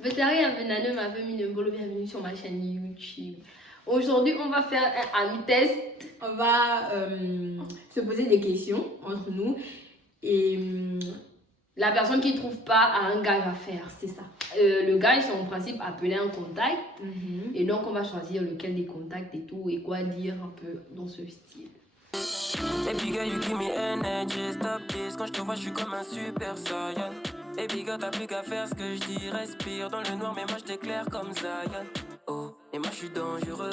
Vetari Avenano m'avait mis un bolo, bienvenue sur ma chaîne YouTube. Aujourd'hui, on va faire un ami test. On va se poser des questions entre nous. Et la personne qui ne trouve pas a un gage à faire, c'est ça. Le gage, c'est en principe appeler un contact. Et donc, on va choisir lequel des contacts et tout. Et quoi dire un peu dans ce style. Baby girl, you give me energy, stop this. Quand je te vois, je suis comme un super saiyan. Baby girl, t'as plus qu'à faire ce que je dis. Respire dans le noir, mais moi je t'éclaire comme Zion. Oh, et moi je suis dangereux.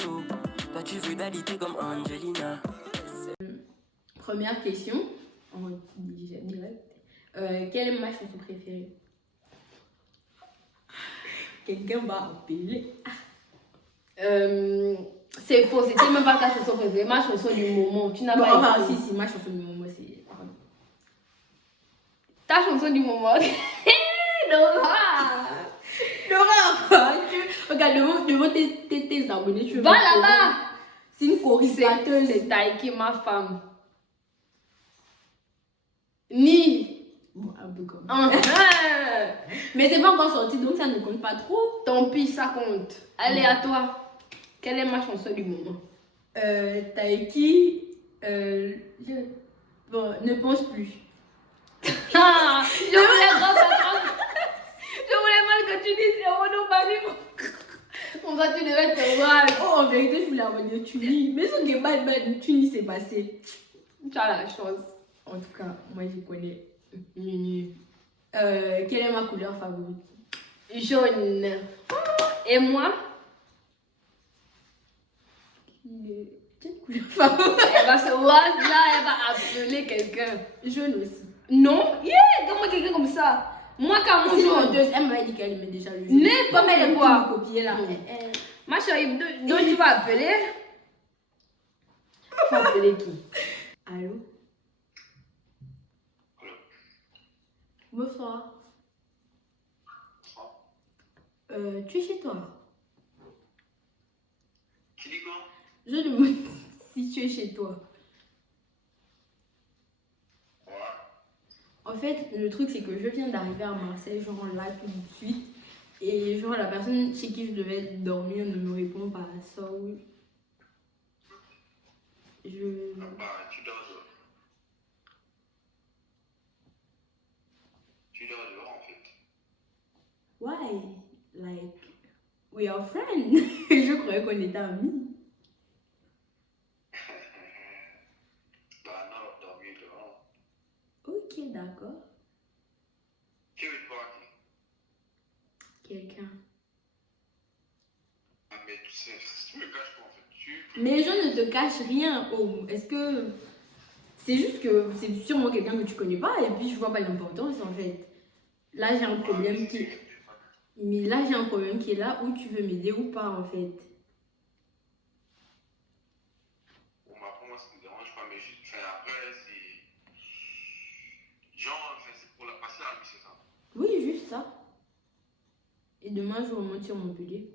Toi, tu veux d'alité comme Angelina. Première question, en direct. Quelle est ma chanson préférée? Quelqu'un va appeler. C'est faux, c'était même pas ta chanson préférée, ma chanson du moment. Tu n'as pas écouté. Si, ma chanson du moment, c'est. Ta chanson du moment. Nora! Regarde, devant tes abonnés, tu vas là-bas! C'est une chorégrapheuse. C'est Taiki, ma femme. Ni. Bon, un peu comme. Mais c'est pas encore sorti, donc ça ne compte pas trop. Tant pis, ça compte. Allez, à toi. Quelle est ma chanson du moment? Taiki. Bon, ne pense plus. Je voulais mal que tu dises Rono Bani. On va tu devais te voir. Oh, en vérité, je voulais envoyer Tuni. Mais ce qui est bad, Tuni s'est passé. Tu as la chance. En tout cas, moi je connais. Quelle est ma couleur favorite? Jaune. Et moi? Quelle couleur favorite? Elle va se voir là, elle va appeler quelqu'un. Jaune aussi. Non? Yeah, comment quelqu'un comme ça? Moi, quand mon jaune. Elle m'a dit qu'elle aimait déjà le jaune. N'est pas elle quoi? Copier là. Ma chérie, donc tu vas appeler? Tu vas appeler qui? Allô? Bonsoir. Tu es chez toi? Tu dis quoi? Je demande si tu es chez toi. Ouais. En fait, le truc c'est que je viens d'arriver à Marseille, genre là tout de suite. Et genre la personne chez qui je devais dormir ne me répond pas. So, Bah, tu dors dehors. Tu dors dehors en fait. Why? Like, we are friends. Je croyais qu'on était amis. Bah non, dormir dehors. Ok, d'accord. Qui veut te voir? Quelqu'un. Ah, mais tu sais, tu me caches quoi en fait? Mais je ne te cache rien. Oh, est-ce que... C'est juste que c'est sûrement quelqu'un que tu connais pas et puis je vois pas l'importance en fait. Là j'ai un problème qui... Mais là j'ai un problème qui est là où tu veux m'aider ou pas en fait. Bon, bah, pour moi ça me dérange pas, mais juste, enfin, après, c'est. Genre, enfin, c'est pour la passer à la vie, c'est ça? Oui, juste ça. Et demain je remonte sur Montpellier.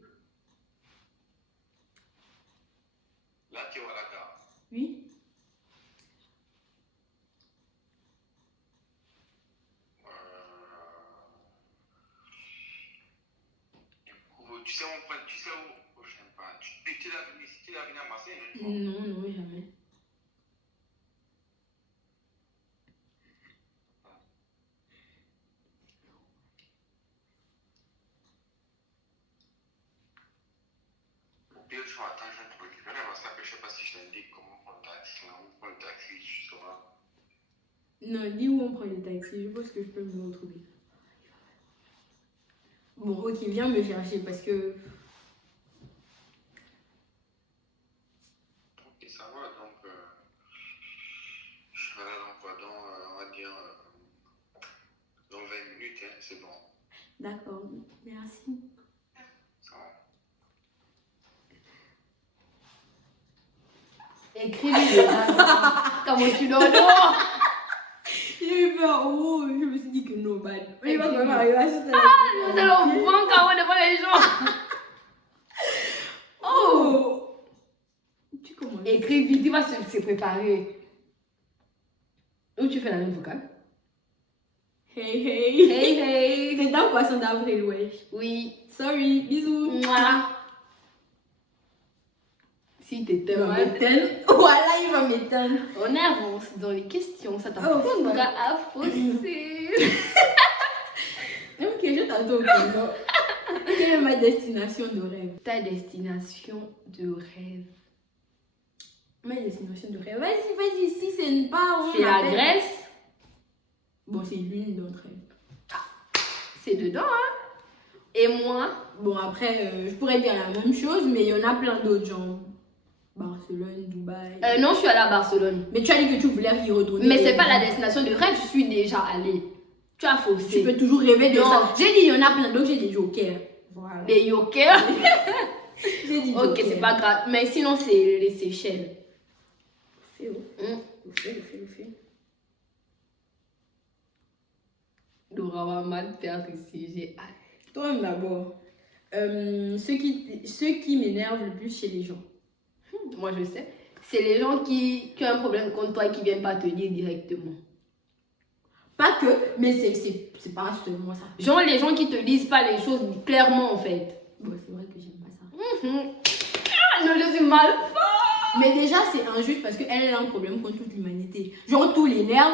Là, tu es à la gare. Oui. Tu sais où, je sais pas, tu l'as venu à Marseille, Non, non, jamais. Au pire, je attends, je vais te récupérer parce qu'après, je sais pas si je t'indique comment prendre le taxi, là, où prendre le taxi, tu sauras. Non, dis où on prend les taxis, je pense que je peux me retrouver. Bon, ok, viens me chercher parce que... Ok, ça va, donc, je serai là dans quoi, on va dire, dans 20 minutes, hein, c'est bon. D'accord, merci. Ça va. Écris-le. Comment tu dors dehors? J'ai eu peur, oh, je me suis dit que non, bad. Oui, va vraiment arriver à ce temps-là. Ah, nous allons vendre carreau devant les gens. Oh! Tu commences. Écris vite, il va se préparer. Ou tu fais la même vocale? Hey, hey. Hey, hey. C'est un poisson d'avril, wesh. Oui. Sorry, bisous. Mouah. Si t'étais Il va mal. m'éteindre. Voilà, il va m'éteindre. On avance dans les questions. Ça Oh, t'apprendra à fausser. Ok, je t'attends au Congo. Quelle est ma destination de rêve? Ta destination de rêve. Ma destination de rêve. Vas-y, si c'est une part. C'est la Grèce. Bon, c'est l'une d'entre elles. C'est dedans, hein. Et moi? Bon, après, je pourrais dire la même chose, mais il y en a plein d'autres, genre Barcelone, Dubaï. Non, je suis allée à Barcelone. Mais tu as dit que tu voulais y retourner. Mais c'est pas la destination de rêve, je suis déjà allée. Tu as faussé. Tu peux toujours rêver de Non. ça. J'ai dit, il y en a plein d'autres, j'ai des jokers. Voilà. Des yokers. J'ai dit Ok, joker. c'est pas grave. Mais sinon, c'est les Seychelles. Fais, oh. Hum. Fais. Laura va mal perdre ici, j'ai hâte. Toi d'abord. Ce qui m'énerve le plus chez les gens. Moi, je sais. C'est les gens qui ont un problème contre toi et qui viennent pas te dire directement. Pas que, mais c'est pas seulement ça. Genre les gens qui te disent pas les choses clairement en fait. Bon, c'est vrai que j'aime pas ça. Ah non, je suis mal. Mais déjà, c'est injuste parce qu'elle a un problème contre toute l'humanité. Genre, tout l'énerve,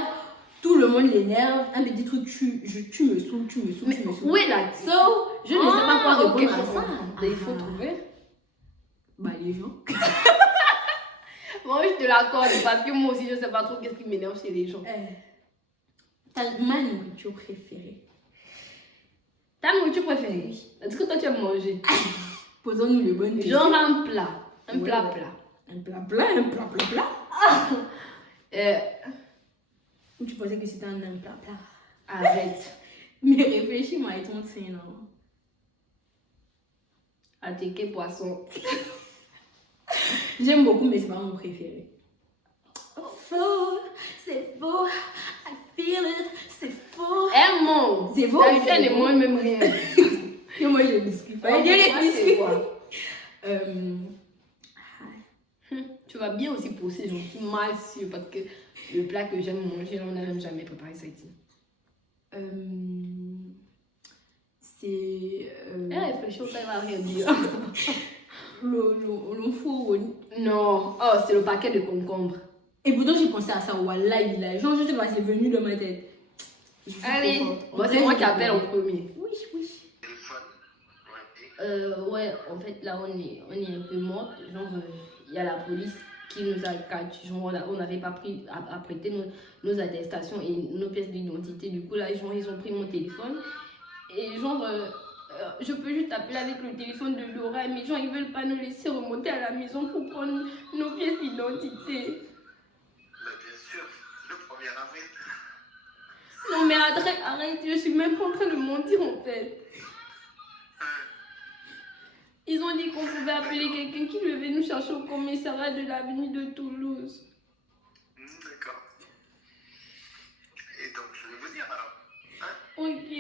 tout le monde l'énerve. Un petit truc, tu me saoules. Mais où est la So, je ne sais pas quoi répondre à ça. Il faut trouver. Bah, les gens. Moi, je te l'accorde parce que moi aussi, je sais pas trop qu'est-ce qui m'énerve chez les gens. Ma nourriture préférée. Ta nourriture préférée? Est-ce que toi tu aimes manger? Posons-nous le bon question. Genre un plat. Un Ouais, plat ouais. plat. Un plat. Ou tu pensais que c'était un plat. Arrête. Mais réfléchis-moi et ton sein, non? Attiqué poisson. J'aime beaucoup, mais c'est pas mon préféré. Faux, c'est faux. I feel it, c'est faux. Un monde. C'est faux. La chaîne et moi même rien. Et moi, je biscuit. Ouais, c'est quoi? Tu vas bien aussi pousser, j'en suis mal sûre parce que le plat que j'aime manger, on n'a même jamais préparé ça ici. C'est. Réfléchis, ça va rien dire. Le four. Non, oh, c'est le paquet de concombres. Et pourtant, j'ai pensé à ça. Wallahi, là. Genre, je sais pas, c'est venu dans ma tête. Je suis Allez, trop forte. moi c'est moi qui appelle en premier. Oui. Téléphone. Ouais. Ouais, en fait là on est un peu morte. Genre, il y a la police qui nous a catch. Genre, on n'avait pas pris à prêter nos attestations et nos pièces d'identité. Du coup, là, genre, ils ont pris mon téléphone. Et genre, je peux juste appeler avec le téléphone de Laura, mais genre, ils veulent pas nous laisser remonter à la maison pour prendre nos pièces d'identité. Bah, bien sûr, le 1er avril. Non, mais arrête, je suis même pas en train de mentir en fait. Ils ont dit qu'on pouvait appeler quelqu'un qui devait nous chercher au commissariat de l'avenue de Toulouse. D'accord. Et donc, je vais venir alors. Hein? Ok.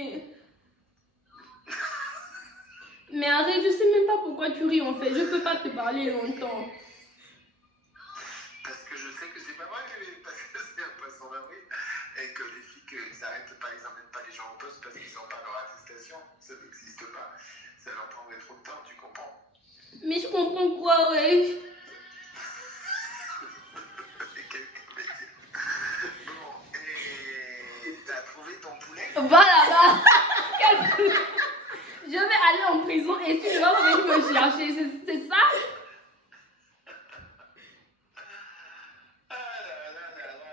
Mais arrête, je sais même pas pourquoi tu ris en fait. Je peux pas te parler longtemps. Parce que je sais que c'est pas vrai, parce que c'est un poisson d'avril. Et que les flics, ils arrêtent pas, ils emmènent pas les gens au poste parce qu'ils n'ont pas leur attestation. Ça n'existe pas. Ça leur prendrait trop de temps, tu comprends? Mais je comprends quoi, ouais. Bon, et t'as trouvé ton poulet? Voilà, là. Je vais aller en prison et tu vas revenir me chercher, c'est ça? Ah là là là là.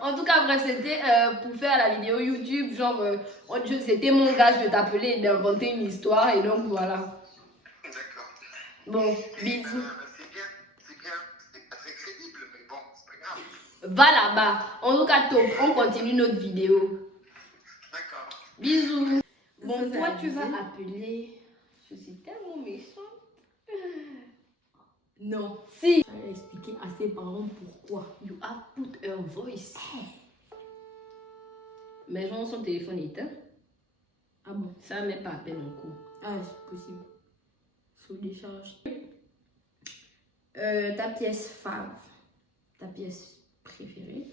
En tout cas, bref, c'était pour faire la vidéo YouTube. Genre, c'était mon gage de t'appeler et d'inventer une histoire. Et donc, voilà. D'accord. Bon, bisous. C'est bien. C'est pas très crédible, mais bon, c'est pas grave. Va là-bas. En tout cas, top. On continue notre vidéo. D'accord. Bisous. Bon, Ça, toi, ça tu vas disait. appeler. Je suis tellement méchante. Non. Si. J'allais expliquer à ses parents pourquoi. You have put her voice. Mais genre, son téléphone est éteint. Ah bon? Ça met pas à peine en cours. Ah, c'est possible. Sous décharge. Ta pièce fave. Ta pièce préférée.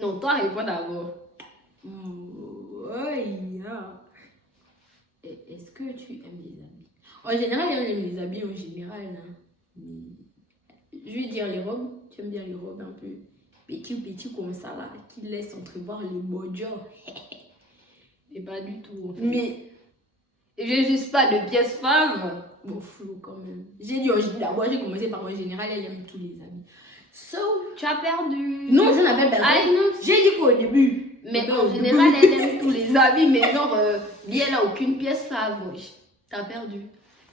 Non, toi, réponds d'abord. Ouais, est-ce que tu aimes les habits? En général, j'aime les habits en général. Hein. Je vais dire les robes. Tu aimes bien les robes un peu petit comme ça là, qui laissent entrevoir les bojos. Et pas du tout. En fait. Mais j'ai juste pas de pièce femme. bon, flou quand même. J'ai dit d'abord, j'ai commencé par en général, elle aime tous les habits. So, Tu as perdu. non, je n'appelle personne. Ah, non. J'ai dit qu'au début. Mais Au en début. général, elle aime tous les habits, mais genre, lui, elle a aucune pièce fave. Wesh. T'as perdu.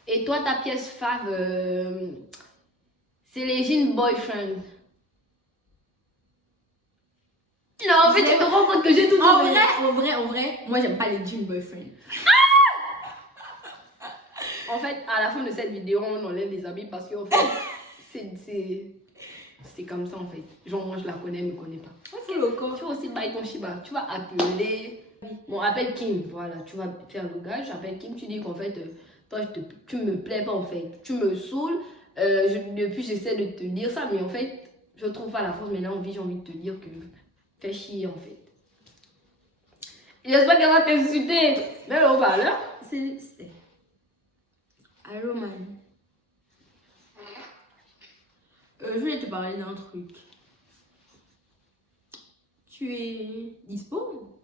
Et toi, ta pièce fave, c'est les jeans boyfriend. Non, en fait, tu te rends compte que j'ai tout En trouvé. vrai, moi j'aime pas les jeans boyfriend. En fait, à la fin de cette vidéo, on enlève les habits parce qu'en fait, c'est comme ça en fait. Genre, moi, je la connais, elle me connaît pas. C'est le corps. Tu vas aussi bailler ton shiba. Tu vas appeler. Bon, appelle Kim. Voilà, tu vas faire le gars. J'appelle Kim. Tu dis qu'en fait, toi, tu me plais pas en fait. Tu me saoules. Depuis, j'essaie de te dire ça, mais en fait, je trouve pas la force. Mais là, j'ai envie de te dire que fais chier en fait. J'espère qu'elle va t'insulter. Mais on va là. C'est. Allô, man. Je voulais te parler d'un truc. Tu es dispo?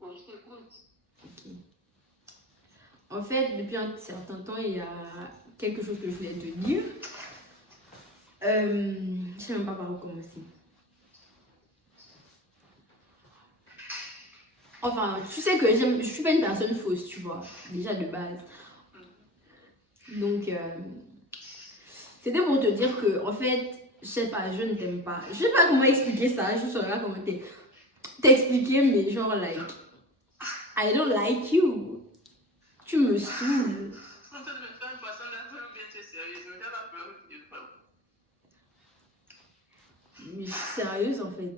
Oui, je t'écoute. Ok. En fait, depuis un certain temps, il y a quelque chose que je voulais te dire. Je sais même pas par où commencer. Enfin, tu sais que je suis pas une personne fausse, tu vois, déjà de base. Donc, c'était pour te dire que, en fait, je sais pas, je ne t'aime pas. Je sais pas comment expliquer ça, je saurais pas comment t'expliquer, mais genre, like, I don't like you. Tu me saoules. En train de me faire une façon d'un peu bien, tu es sérieuse. Je me regarde un peu. Mais je suis sérieuse, en fait.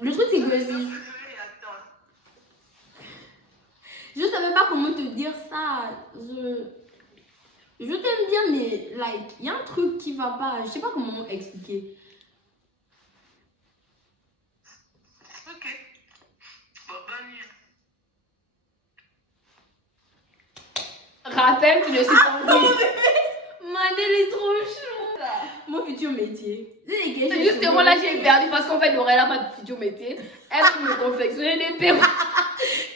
Le truc, c'est que je savais pas comment te dire ça. Je t'aime bien, mais like, il y a un truc qui va pas. Je sais pas comment expliquer. Ok. Bon, bonne nuit. Rappelle que je suis tombée. Manel est trop chou. Mon futur métier. C'est justement là j'ai perdu parce qu'en fait Laurel n'a pas de futur métier. Elle peut me confectionner des perruques.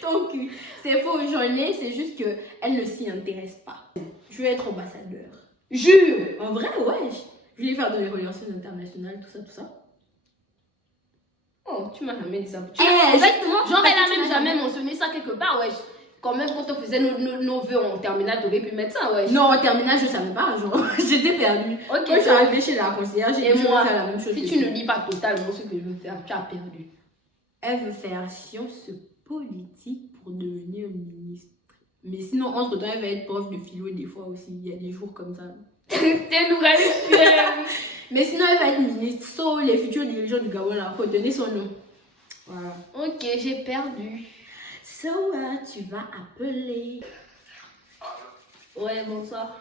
Ton cul. C'est faux, j'en ai, c'est juste que elle ne s'y intéresse pas. Je vais être ambassadeur. Jure. En vrai, ouais. Je vais faire dans les relations internationales, tout ça. Oh, tu m'as jamais dit ça. Exactement. Genre elle a même jamais mentionné ça quelque part, wesh. Quand même quand on faisait nos vœux en terminale, t'aurais pu mettre ça, wesh. Non, en terminale, je savais pas, genre, j'étais perdue. Ok. Quand je suis arrivée chez la conseillère, j'ai dit, je moi, veux faire la même chose. si que tu toi. ne lis pas totalement ce que je veux faire, tu as perdu. Elle veut faire sciences politiques pour devenir ministre. Mais sinon, entre-temps, elle va être prof de philo des fois aussi. Il y a des jours comme ça. T'es nouvelle fière. Mais sinon, elle va être ministre. So, les futurs dirigeants du Gabon, là, retenez son nom. Voilà. Ok, j'ai perdu. So, tu vas appeler. Ouais, bonsoir.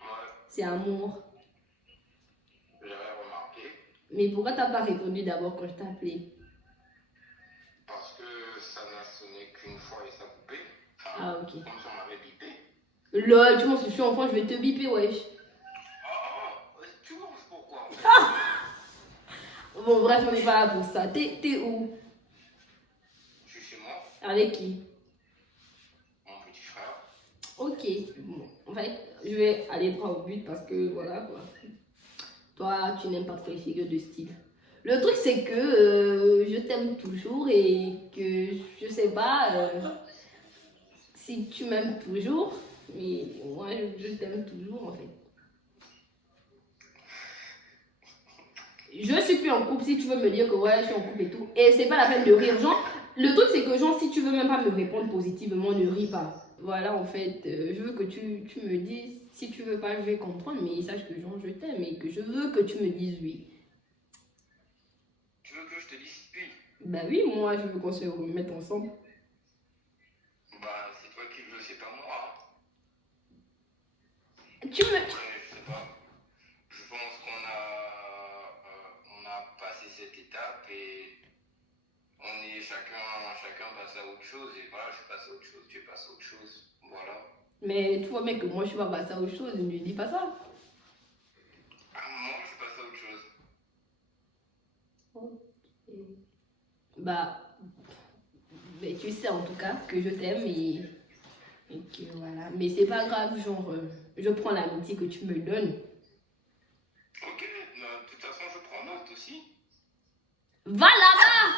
Ouais, C'est Amour. j'avais remarqué. Mais pourquoi t'as pas répondu d'abord quand je t'ai appelé? Parce que ça n'a sonné qu'une fois et ça coupait. Ah, ok. Comme si on m'avait bipé. Lol, tu m'en suis enfant, je vais te biper, wesh. Tu vois pourquoi? Bon, bref, on n'est pas là pour ça. T'es où? Je suis chez moi, Avec qui? mon petit frère. Ok. Bon, en fait, je vais aller droit au but parce que voilà quoi. Toi, tu n'aimes pas trop les figures de style. Le truc, c'est que je t'aime toujours et que je sais pas si tu m'aimes toujours, mais moi, je t'aime toujours en fait. Je suis plus en couple si tu veux me dire que ouais, je suis en couple et tout. Et c'est pas la peine de rire. Genre, le truc, c'est que genre, si tu veux même pas me répondre positivement, ne ris pas. Voilà, en fait, je veux que tu me dises, si tu veux pas, je vais comprendre, mais sache que genre, je t'aime et que je veux que tu me dises oui. Tu veux que je te dise oui? Bah oui, moi, je veux qu'on se remette ensemble. Bah, c'est toi qui le veux, c'est pas moi. Tu me... Ouais, je sais pas. Je pense on a passé cette étape et on est chacun passe à autre chose. Et voilà, je passe à autre chose, tu passes à autre chose. Voilà. Mais tu vois bien que moi je suis pas passée à autre chose, ne dis pas ça. Ah, moi, je passe à autre chose. Bah, mais tu sais en tout cas que je t'aime et que voilà. Mais c'est pas grave, genre, je prends l'amitié que tu me donnes. Ok, de toute façon, je prends note aussi. Va là-bas!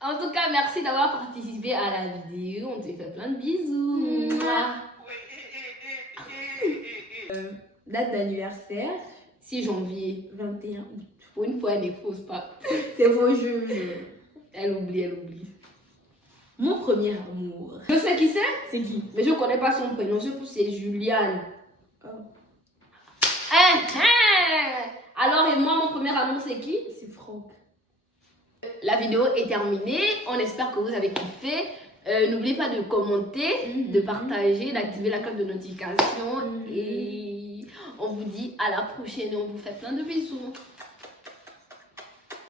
En tout cas, merci d'avoir participé à la vidéo. On te fait plein de bisous. Mouah. Date d'anniversaire, 6 janvier. 21 août. Pour une fois, elle n'expose pas. C'est vos jeux. Elle oublie. Mon premier amour. Je sais qui c'est, C'est qui? mais je connais pas son prénom. Je pense que c'est Juliane. Oh. Alors, et moi, mon premier amour, c'est qui? C'est Franck. La vidéo est terminée. On espère que vous avez kiffé. N'oubliez pas de commenter, de partager, d'activer la cloche de notification. Et on vous dit à la prochaine et on vous fait plein de bisous.